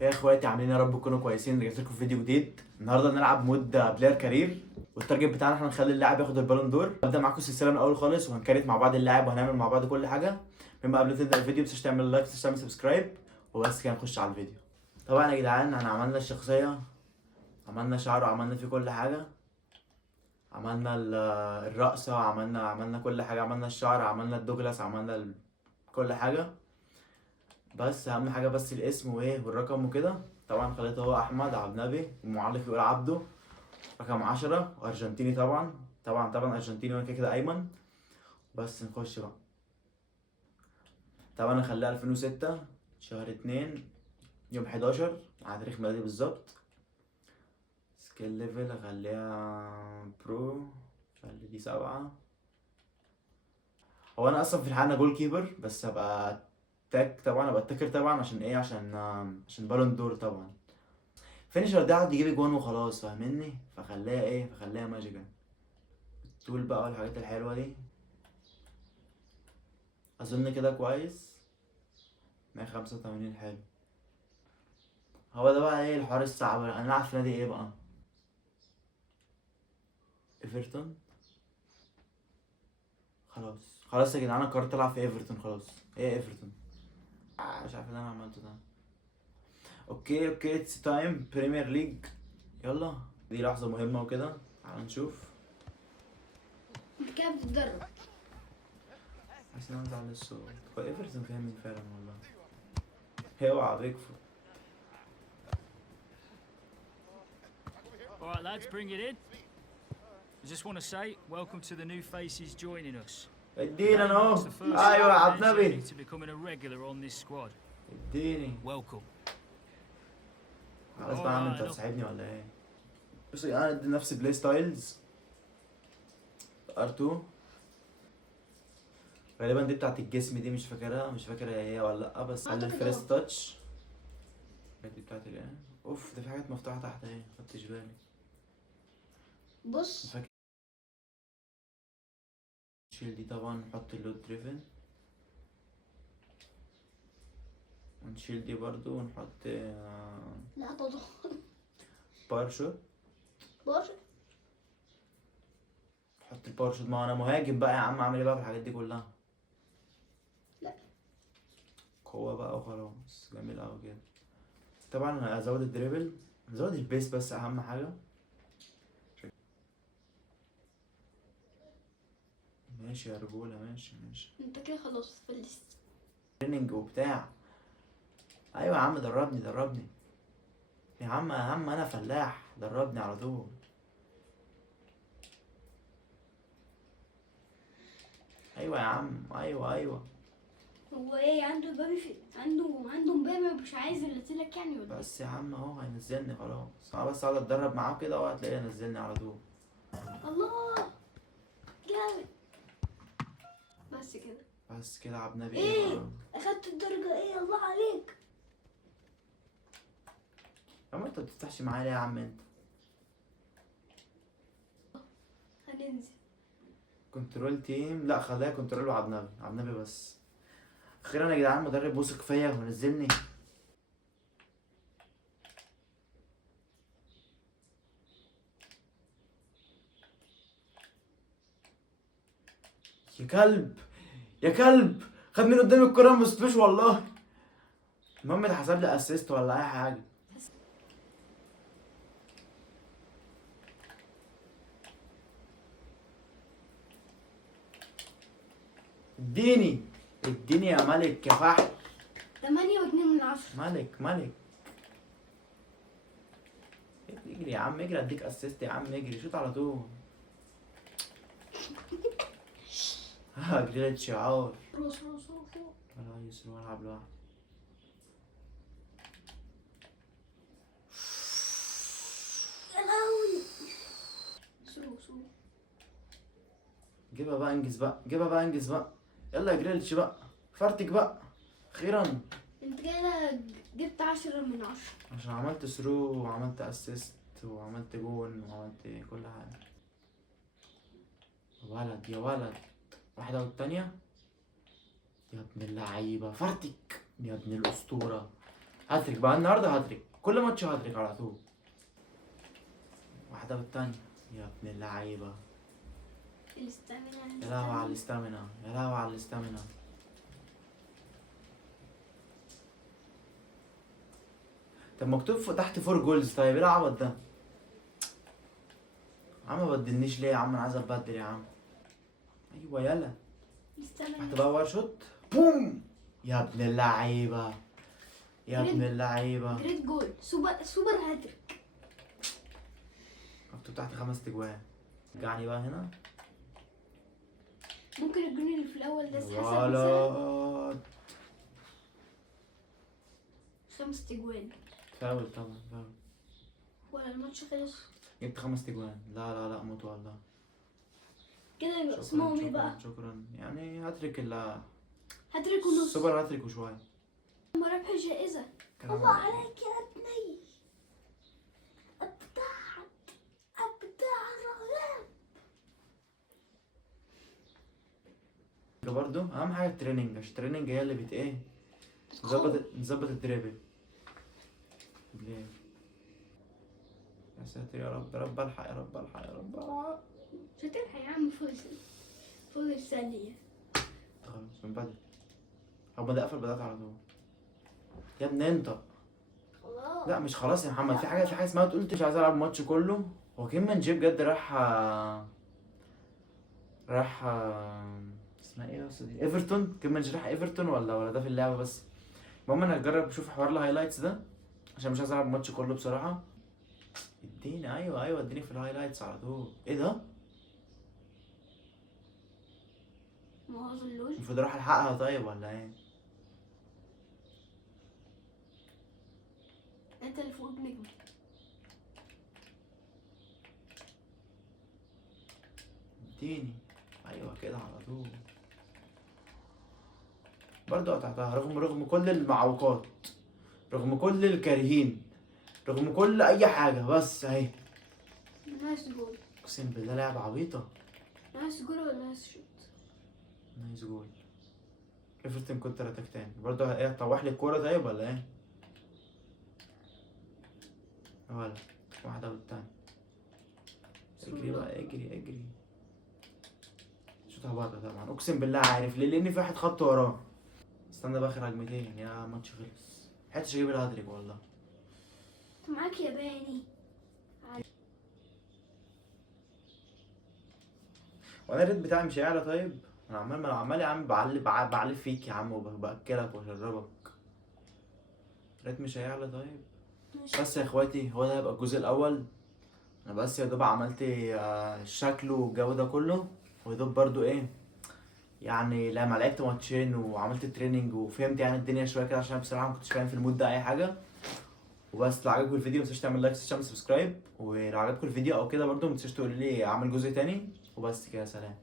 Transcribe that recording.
يا اخواتي عاملين يا رب تكونوا كويسين. رجعت لكم في فيديو جديد. النهارده نلعب مود بلاير كارير، والتارجت بتاعنا احنا نخلي اللاعب ياخد البالون دور. هبدا معاكم السلسله من الاول خالص، وهنكريت مع بعض اللاعب وهنعمل مع بعض كل حاجه. مما قبل ما تبدا الفيديو متنساش تعمل لايك، متنساش تعمل سبسكرايب، وبس كده نخش على الفيديو. طبعا يا جدعان احنا عملنا الشخصيه، عملنا شعره، عملنا فيه كل حاجه، عملنا الرقصه، عملنا كل حاجه، عملنا الشعر، عملنا الدوجلاس، عملنا كل حاجه. بس اهم حاجه بس الاسم وايه والرقم وكده. طبعا خليته هو احمد عبد النبي، المعلق يقول عبده، رقم 10، وارجنتيني طبعا. طبعا ارجنتيني، وانا كده كده ايمن. بس نخش بقى. طبعا نخليها 2006 شهر 2 يوم 11 على تاريخ ميلادي بالظبط. سكيل ليفل اخليها برو، خلي دي 7. هو انا اصلا في الحقيقه انا جول كيبر، بس هبقى تاك طبعا، هبقى تاكر طبعا. عشان ايه؟ عشان بالون دور طبعا. فينيشر ده يقعد يجيب اجوان وخلاص، فاهمني؟ فخليها ايه؟ فخليها ماجيكال. الطول بقى والحاجات الحلوه دي. اظن كده كويس. 185 حلو. هو ده بقى ايه الحوار الصعب. انا العب في نادي ايه بقى؟ ايفرتون. خلاص يا جدعان، انا قررت العب في ايفرتون. خلاص. ايه ايفرتون؟ مش عارف اللي انا عملته ده. اوكي اتس تايم بريمير ليج. يلا، دي لحظه مهمه وكده. تعال نشوف. انت كده بتتدرب. حاسس ان انا على الصوت. هو ايفرتون فيها مين فعلا والله؟ اوعى بيكفوت. All right, lads, bring it in. I just want to say, welcome to the new faces joining us. ادينا Today انا marks اهو. the first ايوه يا step عبد on their journey النبي. to becoming a regular on this squad. اديني. Welcome. خلاص بقى يا عم، انت هتساعدني ولا ايه؟ بص يا جدعان، ادي نفس بلاي ستايلز. ار2 غالبا دي بتاعت الجسم، دي مش فاكرها، مش فاكر هي ولا لا. بس على أعتقد الفيرست تاتش دي بتاعت الايه. اوف، ده في حاجات مفتوحه تحت اهي، مخدتش بالي. بص، فاكر. نشيل دي طبعا، نحط اللود دريفن، ونشيل دي برضو ونحط لا طبعا. باور شوت. بص، نحط الباور شوت. ما انا مهاجم بقى يا عم، اعمل ايه بقى في الحاجات دي كلها؟ لا قوة بقى وخلاص. جميل اوي كده. طبعا انا هزود الدريبل، هزود البيس بس اهم حاجة. ماشي يا رجولة، ماشي. انت كده خلاص فلست. تريننج وبتاع. ايوه يا عم، دربني يا عم. اهم انا فلاح، دربني على طول. ايوه يا عم، ايوه. هو ايه عنده مبابي عنده مبابي مش عايز ينزلك يعني ولا ايه؟ بس يا عم اهو هينزلني خلاص. انا بس اقعد اتدرب معاه كده وهتلاقيه ينزلني على طول. الله جامد. بس كده. بس كده عبد النبي. ايه بقى؟ اخدت الدرجة؟ ايه الله عليك. يا عم انت بتفتحش معايا ليه يا عم انت؟ هننزل. كنترول تيم، لا خليها كنترول وعبد النبي بس. اخيرا يا جدعان مدرب واثق فيا ونزلني. يا كلب خد من قدام الكرة، ما بصيتلوش والله. المهم اتحسب لي اسيست ولا اي حاجه. اديني يا ملك يا فحل. 8.2 من 10. ملك. اجري يا عم، اجري اديك اسيست يا عم، اجري شوط على طول. جريت شعار. روح. ولا يسر والعب لوحدي. يا لهوي. سرو. جيبها بقى انجز بقى. يلا يا جريلتش بقى، فرتك بقى اخيرا. انت كده جبت 10 من 10. عشان عملت ثرو وعملت اسيست وعملت جون وعملت كل حاجه. يا ولد. واحده والتانيه. يا ابن اللعيبه، فرتك يا ابن الاسطوره. هاتريك بقى النهارده، هاتريك كل ماتش هاتريك على طول. واحده بالتانيه يا ابن اللعيبه. الاستامينا يا لهوي على الاستامينا، يا لهوي على الاستامينا. طب مكتوب تحت 4 جولز، طيب ايه العبط ده؟ يا عم ما بدلنيش ليه يا عم؟ انا عايز اتبدل يا عم. ايوه يلا. الاستامينا تحت بقى واير شوت، بوم يا ابن اللعيبه، يا ابن اللعيبه. جريت جول، سوبر هاتريك. مكتوب تحت 5 تجوان. رجعني بقى هنا. ممكن الجون اللي في الاول ده اتحسب مثلا غلط. 5 تجوان فاول طبعا، فاول. ولا الماتش خلص جبت 5 تجوان. لا لا لا موت والله. كده؟ يبقى شكرا اسمهم ايه شكرا بقى؟ شكرا. يعني هاتريك هاتريك ونص. سوبر هاتريك وشوية. ربح الجائزة. كلام الله عليك. عليك يا ابني. ابداع رهيب. برضه اهم حاجه التريننج، عشان التريننج هي اللي بت ايه، نظبط الدريبل. ليه؟ يا ساتر يا رب، يا رب الحق، يا رب الحق، يا رب الحق. مش هتلحق يا عم، فوق ثانية. خلاص من بدري. هو بدأ اقفل، بدأت على طول. يا ابني انت. خلاص. لا مش خلاص يا محمد، في حاجه اسمها قلت مش عايز العب الماتش كله. هو كيمان جي بجد راح اسمها ايه يا استاذ؟ ايفرتون. كيمان جي راح ايفرتون ولا ده في اللعبه بس؟ المهم انا هجرب اشوف حوار الهايلايتس ده، عشان مش عايز العب الماتش كله بصراحه. اديني، ايوه اديني في الهايلايتس على طول. ايه ده؟ ما هو اللوج. المفروض اروح الحقها طيب ولا ايه؟ انت اللي فوق بنجم. اديني. ايوه كده على طول. برضه قطعتها رغم كل المعوقات، رغم كل الكارهين، رغم كل اي حاجه، بس اهي. نايس جول. اقسم بالله لعبه عبيطه. نايس جول ولا نايس شوت؟ نايس جول. ايفرتون كونتر اتاك تاني برضه. ايه هتطوح لي الكوره طيب ولا ايه؟ ولا واحده والتانية. اجري بقى، اجري. شوطها بره طبعا، اقسم بالله عارف ليه، لان في واحد خط وراه. استنى بقى اخر هجمتين يا ماتش خلص. محتاج اجيب الهاتريك والله. انت معاك ياباني. وانا الريت بتاعي مش هيعلى طيب؟ انا عمال يا عم بعلي فيك يا عم، وباكلك واشربك. الريت مش هيعلى طيب؟ بس يا اخواتي هو ده هيبقى الجزء الاول. انا بس يا دوب عملت الشكل والجو ده كله، ويدوب برضو ايه يعني لما لعبت ماتشين وعملت تريننج وفهمت يعني الدنيا شويه كده، عشان بصراحه ما كنتش فاهم في المود ده اي حاجه. وبس لو عجبكم الفيديو متنسوش تعمل لايك وتعمل سبسكرايب، ولو عجبكم الفيديو او كده برضو متنسوش تقولوا لي اعمل جزء تاني. وبس كده، سلام.